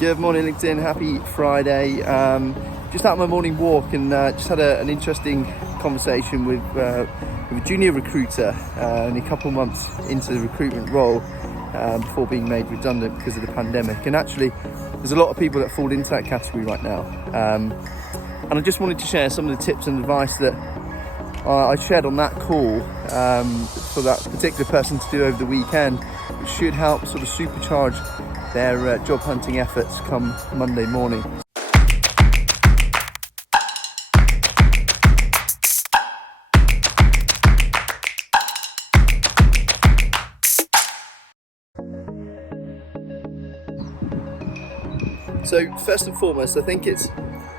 Good morning, LinkedIn. Happy Friday. Just out on my morning walk and just had an interesting conversation with a junior recruiter, only a couple months into the recruitment role before being made redundant because of the pandemic. And actually, there's a lot of people that fall into that category right now. And I just wanted to share some of the tips and advice that I shared on that call for that particular person to do over the weekend, which should help sort of supercharge their job hunting efforts come Monday morning. So first and foremost, I think it's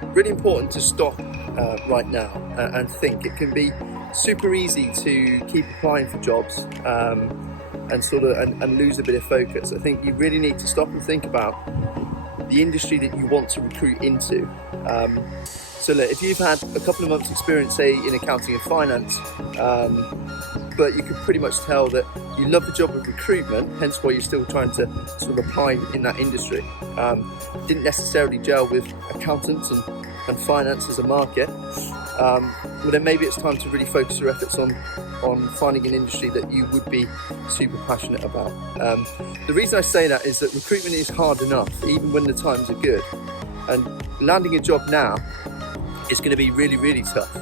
really important to stop right now and think. It can be super easy to keep applying for jobs and lose a bit of focus. I think you really need to stop and think about the industry that you want to recruit into. So look, if you've had a couple of months experience, say in accounting and finance, but you can pretty much tell that you love the job of recruitment, hence why you're still trying to sort of apply in that industry. Didn't necessarily gel with accountants and finance as a market. Well, then maybe it's time to really focus your efforts on finding an industry that you would be super passionate about. The reason I say that is that recruitment is hard enough, even when the times are good. And landing a job now is going to be really, really tough.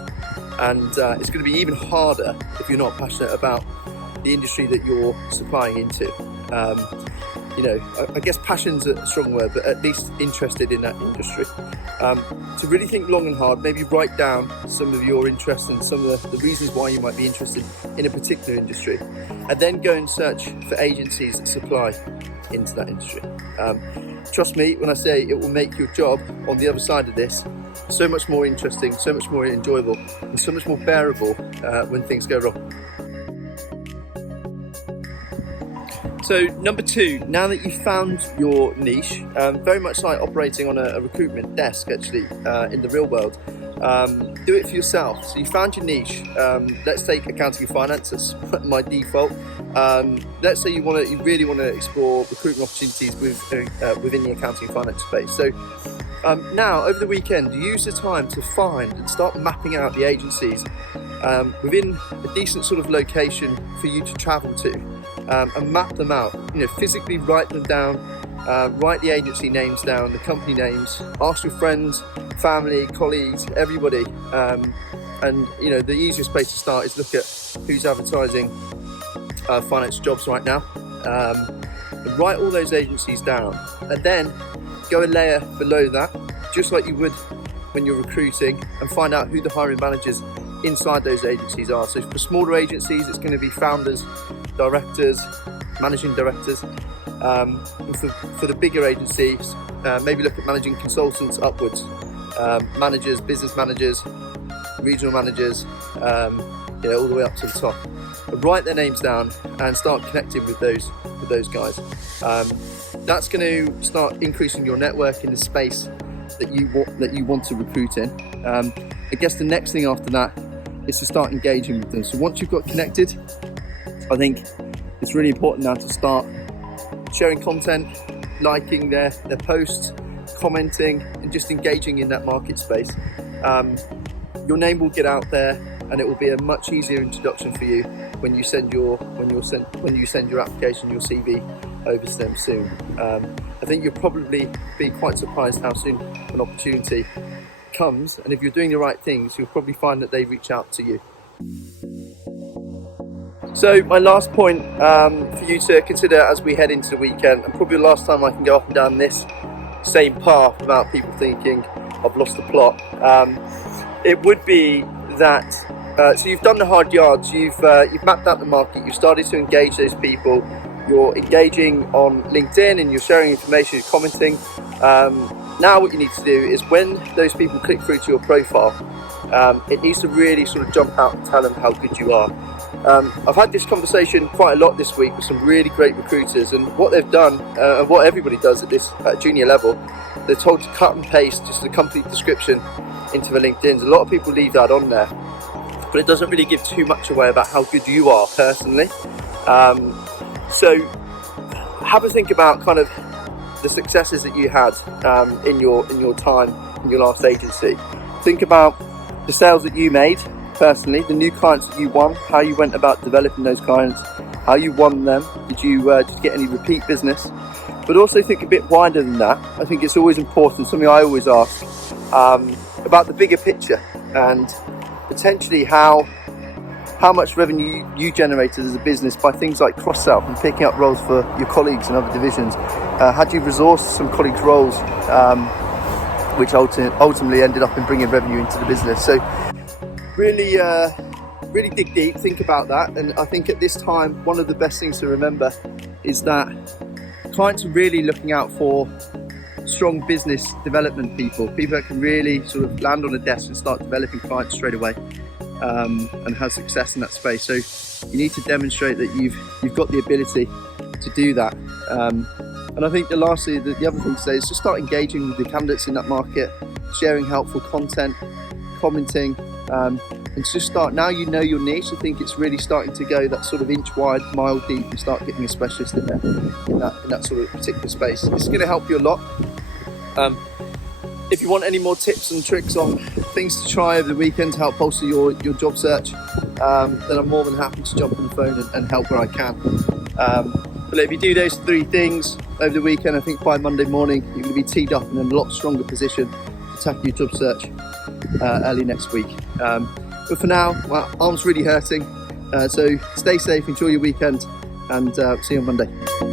And it's going to be even harder if you're not passionate about the industry that you're supplying into. I guess passion's a strong word, but at least interested in that industry. To really think long and hard, maybe write down some of your interests and some of the reasons why you might be interested in a particular industry, and then go and search for agencies that supply into that industry. Trust me when I say it will make your job on the other side of this so much more interesting, so much more enjoyable, and so much more bearable when things go wrong. So number two, now that you've found your niche, very much like operating on a recruitment desk actually in the real world, do it for yourself. So you found your niche. Let's take accounting and finance, that's my default. Let's say you really want to explore recruitment opportunities within the accounting and finance space. So now over the weekend, use the time to find and start mapping out the agencies within a decent sort of location for you to travel to. And map them out, physically write them down, write the agency names down, the company names, ask your friends, family, colleagues, everybody. And the easiest place to start is look at who's advertising finance jobs right now. And write all those agencies down, and then go a layer below that, just like you would when you're recruiting, and find out who the hiring managers inside those agencies are. So for smaller agencies, it's going to be founders, directors, managing directors. And for the bigger agencies, maybe look at managing consultants upwards, managers, business managers, regional managers, all the way up to the top. But write their names down and start connecting with those guys. That's going to start increasing your network in the space that you want to recruit in. I guess the next thing after that is to start engaging with them. So once you've got connected, I think it's really important now to start sharing content, liking their posts, commenting, and just engaging in that market space. Your name will get out there, and it will be a much easier introduction for you when you send your application, your CV over to them soon. I think you'll probably be quite surprised how soon an opportunity comes, and if you're doing the right things, you'll probably find that they reach out to you. So my last point for you to consider as we head into the weekend, and probably the last time I can go up and down this same path without people thinking I've lost the plot, it would be that so you've done the hard yards, you've mapped out the market, you've started to engage those people, you're engaging on LinkedIn and you're sharing information, you're commenting. Now what you need to do is when those people click through to your profile, it needs to really sort of jump out and tell them how good you are. I've had this conversation quite a lot this week with some really great recruiters, and what they've done, and what everybody does at this junior level, they're told to cut and paste just the company description into the LinkedIns. A lot of people leave that on there, but it doesn't really give too much away about how good you are personally. So have a think about kind of the successes that you had in your time in your last agency. Think about the sales that you made personally, the new clients that you won, how you went about developing those clients, how you won them. Did you get any repeat business? But also think a bit wider than that. I think it's always important, something I always ask, about the bigger picture and potentially how much revenue you generated as a business by things like cross-sell and picking up roles for your colleagues in other divisions. Had you resourced some colleagues' roles, which ultimately ended up in bringing revenue into the business. So really dig deep, think about that. And I think at this time, one of the best things to remember is that clients are really looking out for strong business development people that can really sort of land on a desk and start developing clients straight away, and have success in that space. So you need to demonstrate that you've got the ability to do that. And I think lastly, the other thing to say is just start engaging with the candidates in that market, sharing helpful content, commenting, and just start, now you know your niche, I think it's really starting to go that sort of inch wide, mile deep, and start getting a specialist in there, in that sort of particular space. It's going to help you a lot. If you want any more tips and tricks on things to try over the weekend to help bolster your job search, then I'm more than happy to jump on the phone and help where I can. But if you do those 3 things over the weekend, I think by Monday morning you're going to be teed up in a lot stronger position to tackle your job search early next week. But for now, my arm's really hurting, so stay safe, enjoy your weekend, and see you on Monday.